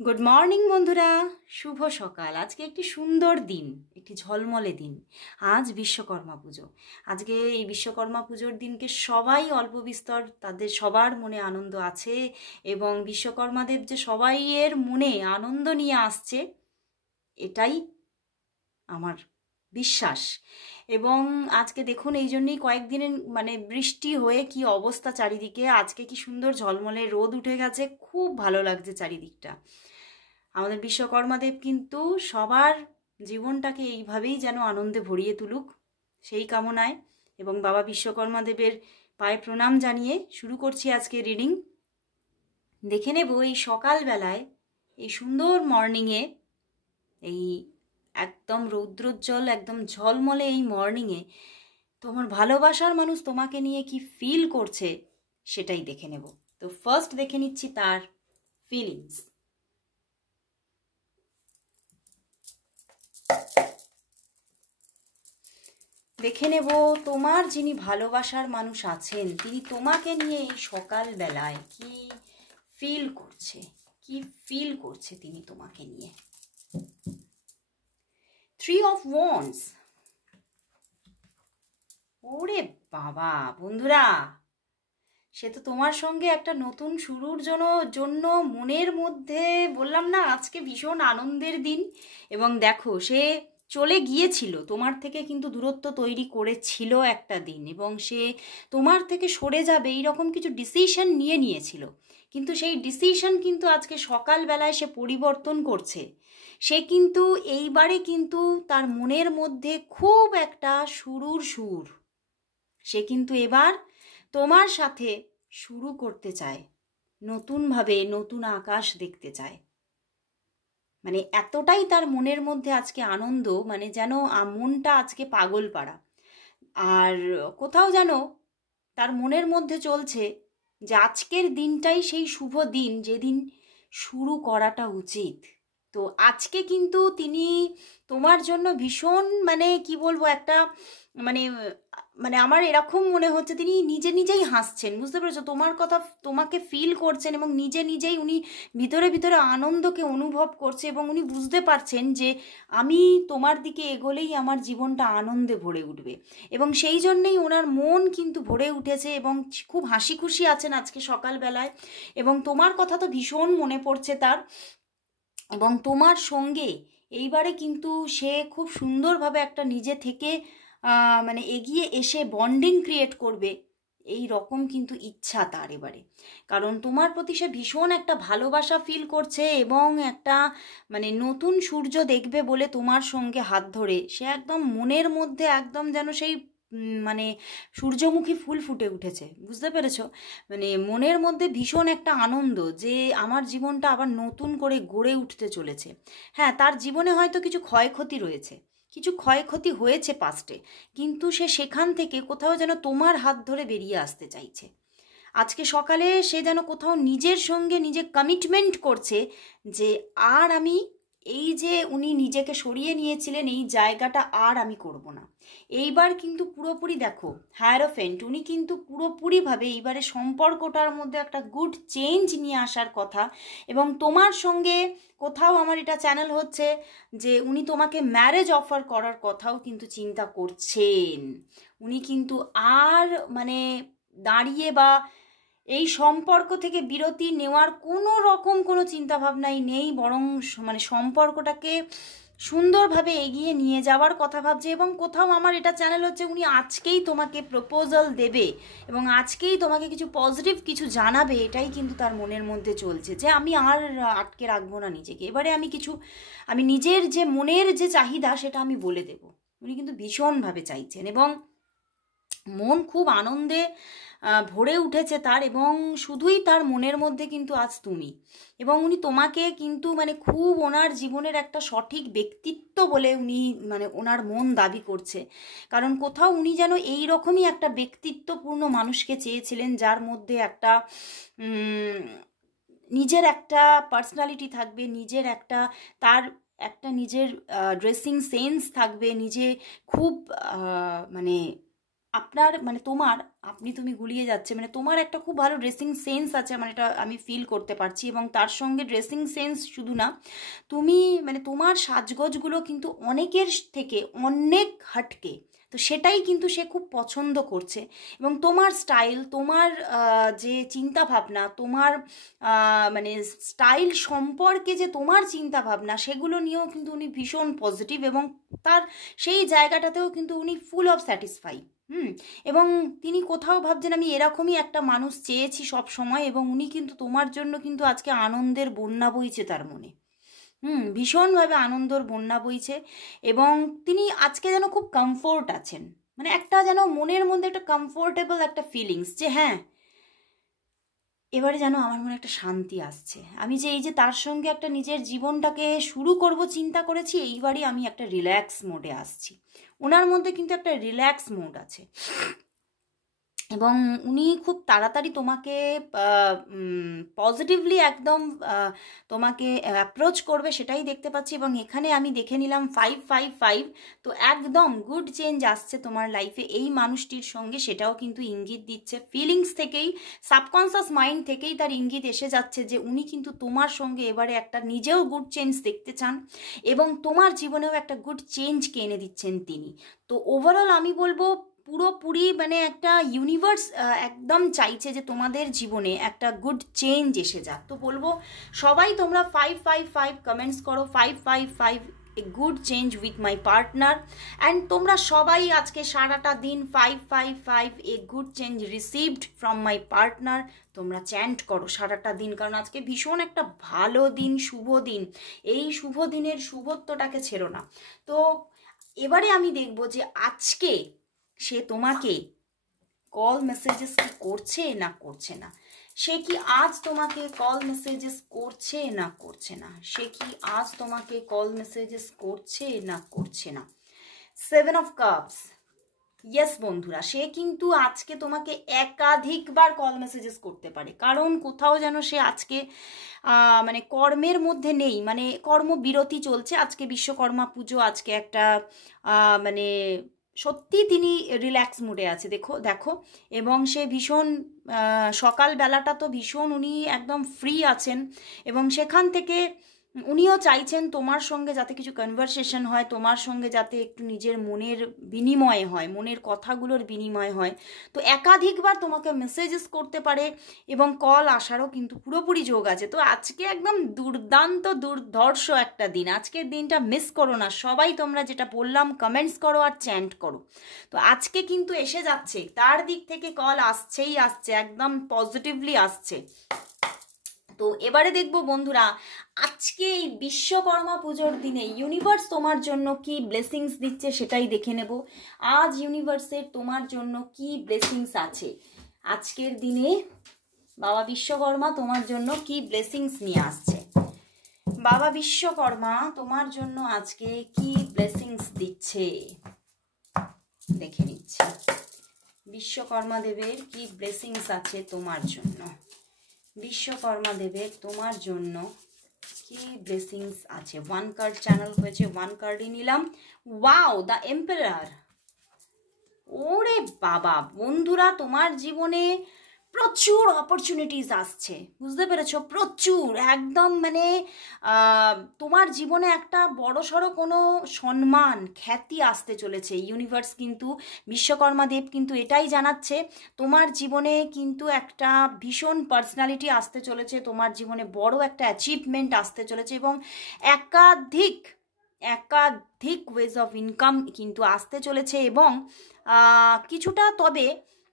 Good morning বন্ধুরা, শুভ সকাল। আজকে একটি সুন্দর দিন, একটি ঝলমলে দিন। আজ বিশ্বকর্মা পুজো। আজকে এই বিশ্বকর্মা পুজোর দিনকে সবাই অল্প বিস্তর তাদের সবার মনে আনন্দ আছে, এবং বিশ্বকর্মাদেব যে সবাইয়ের মনে আনন্দ নিয়ে আসছে এটাই আমার বিশ্বাস। এবং আজকে দেখুন, এই জন্যই কয়েকদিনের বৃষ্টি হয়ে কি অবস্থা চারিদিকে, আজকে কি সুন্দর ঝলমলে রোদ উঠে গেছে, খুব ভালো লাগছে চারিদিকটা। আমাদের বিশ্বকর্মাদেব কিন্তু সবার জীবনটাকে এইভাবেই যেন আনন্দে ভরিয়ে তুলুক, সেই কামনায় এবং বাবা বিশ্বকর্মাদেবের পায়ে প্রণাম জানিয়ে শুরু করছি আজকে রিডিং। দেখে নেব এই সকালবেলায়, এই সুন্দর মর্নিংয়ে, এই একদম রৌদ্রোজ্জ্বল একদম ঝলমলে এই মর্নিংয়ে তোমার ভালোবাসার মানুষ তোমাকে নিয়ে কি ফিল করছে সেটাই দেখে নেব। তো ফার্স্ট দেখে নিচ্ছি তার ফিলিংস। দেখে নেব তোমার যিনি ভালোবাসার মানুষ আছেন তিনি তোমাকে নিয়ে এই সকালবেলায় কি ফিল করছে তিনি তোমাকে নিয়ে। 3 of Wands। ওরে বাবা বন্ধুরা, সে তো তোমার সঙ্গে একটা নতুন শুরুর জন্য মনের মধ্যে, বললাম না আজকে ভীষণ আনন্দের দিন। এবং দেখো, সে চলে গিয়েছিল তোমার থেকে, কিন্তু দূরত্ব তৈরি করেছিল একটা দিন, এবং সে তোমার থেকে সরে যাবে এইরকম কিছু ডিসিশন নিয়েছিল। কিন্তু সেই ডিসিশন কিন্তু আজকে সকালবেলায় সে পরিবর্তন করছে। সে কিন্তু এইবারে কিন্তু তার মনের মধ্যে খুব একটা শুরুর সুর, সে কিন্তু এবার তোমার সাথে শুরু করতে চায়, নতুনভাবে নতুন আকাশ দেখতে চায়। এতটাই তার মনের মধ্যে আজকে আনন্দ, যেন মনটা আজকে পাগল পাড়া। আর কোথাও যেন তার মনের মধ্যে চলছে যে আজকের দিনটাই সেই শুভ দিন যেদিন শুরু করাটা উচিত। তো আজকে কিন্তু তিনি তোমার জন্য ভীষণ কি বলবো, একটা আমার এরকম মনে হচ্ছে তিনি নিজেই হাসছেন, বুঝতে পেরেছো? তোমার কথা তোমাকে ফিল করছেন, এবং নিজেই উনি ভিতরে ভিতরে আনন্দকে অনুভব করছে, এবং উনি বুঝতে পারছেন যে আমি তোমার দিকে এগোলেই আমার জীবনটা আনন্দে ভরে উঠবে। এবং সেই জন্যেই ওনার মন কিন্তু ভরে উঠেছে, এবং খুব হাসি খুশি আছেন আজকে সকালবেলায়। এবং তোমার কথা তো ভীষণ মনে পড়ছে তার, এবং তোমার সঙ্গে এইবারে কিন্তু সে খুব সুন্দরভাবে একটা নিজে থেকে এগিয়ে এসে বন্ডিং ক্রিয়েট করবে, এই রকম কিন্তু ইচ্ছা তার এবারে। কারণ তোমার প্রতি সে ভীষণ একটা ভালোবাসা ফিল করছে, এবং একটা নতুন সূর্য দেখবে বলে তোমার সঙ্গে হাত ধরে সে একদম মনের মধ্যে একদম যেন সেই সূর্যমুখী ফুল ফুটে উঠেছে, বুঝতে পেরেছো? মনের মধ্যে ভীষণ একটা আনন্দ যে আমার জীবনটা আবার নতুন করে গড়ে উঠতে চলেছে। হ্যাঁ, তার জীবনে হয়তো কিছু ক্ষয়ক্ষতি রয়েছে, কিছু ক্ষয়ক্ষতি হয়েছে পাস্টে, কিন্তু সে সেখান থেকে কোথাও যেন তোমার হাত ধরে বেরিয়ে আসতে চাইছে। আজকে সকালে সে যেন কোথাও নিজের সঙ্গে নিজে কমিটমেন্ট করছে যে আর আমি এই যে উনি নিজেকে সরিয়ে নিয়েছিলেন এই জায়গাটা আর আমি করব না। এইবার কিন্তু পুরোপুরি দেখো হায়ারোফেন্ট, উনি কিন্তু পুরোপুরিভাবে এইবারে সম্পর্কটার মধ্যে একটা গুড চেঞ্জ নিয়ে আসার কথা। এবং তোমার সঙ্গে কোথাও আমার এটা চ্যানেল হচ্ছে যে উনি তোমাকে ম্যারেজ অফার করার কথাও কিন্তু চিন্তা করছেন। উনি কিন্তু আর দাঁড়িয়ে বা এই সম্পর্ক থেকে বিরতি নেওয়ার কোনো রকম কোনো চিন্তাভাবনাই নেই, বরং সম্পর্কটাকে সুন্দরভাবে এগিয়ে নিয়ে যাওয়ার কথা ভাবছে। এবং কোথাও আমার এটা চ্যানেল হচ্ছে উনি আজকেই তোমাকে প্রপোজাল দেবে, এবং আজকেই তোমাকে কিছু পজিটিভ কিছু জানাবে, এটাই কিন্তু তার মনের মধ্যে চলছে যে আমি আর আটকে রাখবো না নিজেকে, এবারে আমি নিজের যে মনের যে চাহিদা সেটা আমি বলে দেব। উনি কিন্তু ভীষণভাবে চাইছেন, এবং মন খুব আনন্দে ভরে উঠেছে তার, এবং শুধুই তার মনের মধ্যে কিন্তু আজ তুমি। এবং উনি তোমাকে কিন্তু খুব ওনার জীবনের একটা সঠিক ব্যক্তিত্ব বলে উনি ওনার মন দাবি করছে। কারণ কোথাও উনি যেন এই রকমই একটা ব্যক্তিত্বপূর্ণ মানুষকে চেয়েছিলেন, যার মধ্যে একটা নিজের একটা পার্সোনালিটি থাকবে, নিজের তার একটা নিজের ড্রেসিং সেন্স থাকবে, নিজে খুব আপনার মানে তোমার, তুমি গুলিয়ে যাচ্ছে, মানে তোমার একটা খুব ভালো ড্রেসিং সেন্স আছে, মানে এটা আমি ফিল করতে পারছি। এবং তার সঙ্গে ড্রেসিং সেন্স শুধু না, তুমি মানে তোমার সাজগোজগুলো কিন্তু অনেকের থেকে অনেক হাটকে, তো সেটাই কিন্তু সে খুব পছন্দ করছে। এবং তোমার স্টাইল, তোমার যে চিন্তা ভাবনা, তোমার মানে স্টাইল সম্পর্কে যে তোমার চিন্তা ভাবনা, সেগুলো নিয়েও কিন্তু উনি ভীষণ পজিটিভ, এবং তার সেই জায়গাটাতেও কিন্তু উনি ফুল অফ স্যাটিসফাই। হুম। এবং তিনি কোথাও ভাবছেন আমি এরকমই একটা মানুষ চেয়েছি সব সময়, এবং উনি কিন্তু তোমার জন্য কিন্তু আজকে আনন্দের বন্যা বইছে তার মনে। ভীষণভাবে আনন্দর বন্যা বইছে। এবং তিনি আজকে যেন খুব কমফোর্ট আছেন, মানে একটা যেন মনের মধ্যে একটা কমফোর্টেবল একটা ফিলিংস, যে হ্যাঁ এবারে যেন আমার মনে একটা শান্তি আসছে। আমি যে এই যে তার সঙ্গে একটা নিজের জীবনটাকে শুরু করব চিন্তা করেছি, এইবারই আমি একটা রিল্যাক্স মোডে আসছি। ওনার মধ্যে কিন্তু একটা রিল্যাক্স মোড আছে, এবং উনি খুব তাড়াতাড়ি তোমাকে পজিটিভলি একদম তোমাকে অ্যাপ্রোচ করবে, সেটাই দেখতে পাচ্ছি। এবং এখানে আমি দেখে নিলাম 555, তো একদম গুড চেঞ্জ আসছে তোমার লাইফে এই মানুষটির সঙ্গে, সেটাও কিন্তু ইঙ্গিত দিচ্ছে। ফিলিংস থেকেই, সাবকনসিয়াস মাইন্ড থেকেই তার ইঙ্গিত এসে যাচ্ছে যে উনি কিন্তু তোমার সঙ্গে এবারে একটা নিজেও গুড চেঞ্জ দেখতে চান, এবং তোমার জীবনেও একটা গুড চেঞ্জকে এনে দিচ্ছেন তিনি। তো ওভারঅল আমি বলবো পুরোপুরি মানে একটা ইউনিভার্স একদম চাইছে যে তোমাদের জীবনে একটা গুড চেঞ্জ এসে যাক। তো বলবো সবাই তোমরা 555 কমেন্টস করো, 555 a good change with my partner. And তোমরা সবাই আজকে সারাটা দিন 555 a good change received from my partner তোমরা চ্যান্ট করো সারাটা দিন, কারণ আজকে ভীষণ একটা ভালো দিন, শুভ দিন। এই শুভ দিনের শুভত্বটাকে ছেড়ো না। তো এবারে আমি দেখবো যে আজকে সে তোমাকে কল মেসেজেস কি করছে না করছে না, সে কি আজ তোমাকে কল মেসেজেস করছে না করছে না, সে কি আজ তোমাকে কল মেসেজেস করছে না করছে না। 7 অফ কাপস, ইয়েস বন্ধুরা, সে কিন্তু আজকে তোমাকে একাধিকবার কল মেসেজেস করতে পারে, কারণ কোথাও যেন সে আজকে মানে কর্মের মধ্যে নেই, মানে কর্মবিরতি চলছে। আজকে বিশ্বকর্মা পুজো, আজকে একটা মানে সত্যি তিনি রিল্যাক্স মুডে আছে, দেখো দেখো। এবং সে ভীষণ সকালবেলাটা তো ভীষণ উনি একদম ফ্রি আছেন, এবং সেখান থেকে উনিও চাইছেন তোমার সঙ্গে যাতে কিছু কনভারসেশন হয়, তোমার সঙ্গে যাতে একটু নিজের মনের বিনিময় হয়, মনের কথাগুলোর বিনিময় হয়। তো একাধিকবার তোমাকে মেসেজেস করতে পারে, এবং কল আসারও কিন্তু পুরোপুরি যোগ আছে। তো আজকে একদম দুর্দান্ত দুর্ধর্ষ একটা দিন, আজকের দিনটা মিস করো না। সবাই তোমরা যেটা বললাম কমেন্টস করো আর চ্যান্ট করো। তো আজকে কিন্তু এসে যাচ্ছে, তার দিক থেকে কল আসছেই আসছে, একদম পজিটিভলি আসছে। তো এবারে দেখবো বন্ধুরা, আজকে এই বিশ্বকর্মা পুজোর দিনে ইউনিভার্স তোমার জন্য কি ব্লেসিংস দিচ্ছে সেটাই দেখে নেব। আজ ইউনিভার্সের তোমার জন্য কি ব্লেসিংস আছে আজকের দিনে, বাবা বিশ্বকর্মা তোমার জন্য কি ব্লেসিংস নিয়ে আসছে। বাবা বিশ্বকর্মা তোমার জন্য আজকে কি ব্লেসিংস দিচ্ছে দেখে নিচ্ছি। বিশ্বকর্মা দেবের কি ব্লেসিংস আছে তোমার জন্য, বিশ্বকর্মা দেবের তোমার জন্য কি ব্লেসিংস আছে। 1 কার্ড চ্যানেল হয়েছে, 1 কার্ডই নিলাম। Wow, the emperor. ওরে বাবা বন্ধুরা, তোমার জীবনে প্রচুর অপরচুনিটিস আসছে, বুঝতে পেরেছো? প্রচুর, একদম মানে তোমার জীবনে একটা বড়সড় কোনো সম্মান খ্যাতি আসতে চলেছে। ইউনিভার্স কিন্তু, বিশ্বকর্মা দেব কিন্তু এটাই জানাচ্ছে, তোমার জীবনে কিন্তু একটা ভীষণ পার্সোনালিটি আসতে চলেছে, তোমার জীবনে বড় একটা অ্যাচিভমেন্ট আসতে চলেছে, এবং একাধিক একাধিক ওয়েজ অফ ইনকাম কিন্তু আসতে চলেছে। এবং কিছুটা তবে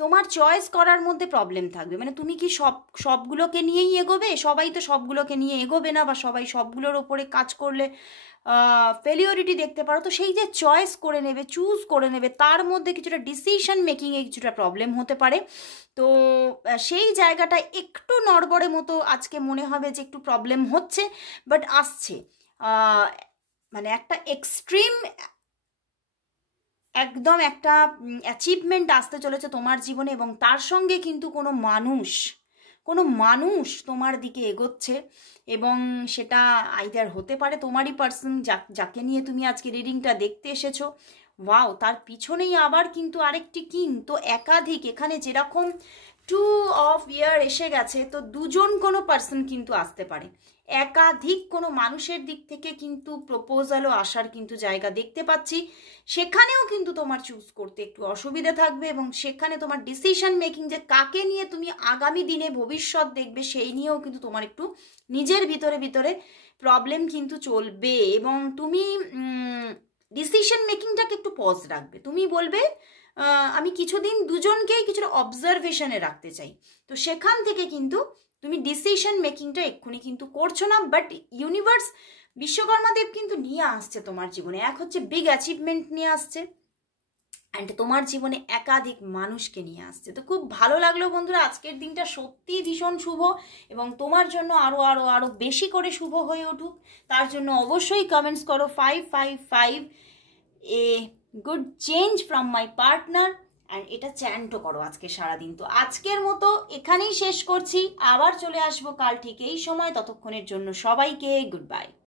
তোমার চয়েস করার মধ্যে প্রবলেম থাকবে, মানে তুমি কি সবগুলোকে নিয়েই এগোবে? সবাই তো সবগুলোকে নিয়ে এগোবে না, বা সবাই সবগুলোর ওপরে কাজ করলে ফেলিওরিটি দেখতে পারো। তো সেই যে চয়েস করে নেবে, চুজ করে নেবে, তার মধ্যে কিছুটা ডিসিশন মেকিংয়ে কিছুটা প্রবলেম হতে পারে। তো সেই জায়গাটা একটু নড়বড়ে মতো আজকে মনে হবে যে একটু প্রবলেম হচ্ছে, বাট আসছে মানে একটা এক্সট্রিম একদম একটা অ্যাচিভমেন্ট আসতে চলেছে তোমার জীবনে। এবং তার সঙ্গে কিন্তু কোনো মানুষ তোমার দিকে এগোচ্ছে, এবং সেটা আইদার হতে পারে তোমারই পার্সন যাকে নিয়ে তুমি আজকে রিডিংটা দেখতে এসেছো, ওয়াও, তার পিছনেই আবার কিন্তু আরেকটি কিং। তো একাধিক, এখানে যেরকম 2 অফ ইয়ার এসে গেছে, তো দুজন কোনো পার্সন কিন্তু আসতে পারে, একাধিক কোনো মানুষের দিক থেকে কিন্তু প্রপোজালও আসার কিন্তু জায়গা দেখতে পাচ্ছি। সেখানেও কিন্তু তোমার চুজ করতে একটু অসুবিধা থাকবে, এবং সেখানে তোমার ডিসিশন মেকিং, যে কাকে নিয়ে তুমি আগামী দিনে ভবিষ্যৎ দেখবে, সেই নিয়েও কিন্তু তোমার একটু নিজের ভিতরে ভিতরে প্রবলেম কিন্তু চলবে। এবং তুমি ডিসিশন মেকিংটাকে একটু পজ রাখবে। তুমি বলবে আমি কিছুদিন দুজনকেই কিছুটা অবজারভেশনে রাখতে চাই। তো সেখান থেকে কিন্তু তুমি ডিসিশন মেকিংটা এক্ষুনি কিন্তু করছো না, বাট ইউনিভার্স, বিশ্বকর্মা দেব কিন্তু নিয়ে আসছে তোমার জীবনে। এক হচ্ছে বিগ অ্যাচিভমেন্ট নিয়ে আসছে, অ্যান্ড তোমার জীবনে একাধিক মানুষকে নিয়ে আসছে। তো খুব ভালো লাগলো বন্ধুরা, আজকের দিনটা সত্যি ভীষণ শুভ, এবং তোমার জন্য আরও আরও আরও বেশি করে শুভ হয়ে উঠুক। তার জন্য অবশ্যই কমেন্টস করো 555 a good change from my partner, and এটা চ্যান্টও করো আজকে সারাদিন। তো আজকের মতো এখানেই শেষ করছি, আবার চলে আসবো কাল ঠিক এই সময়। ততক্ষণের জন্য সবাইকে গুড বাই।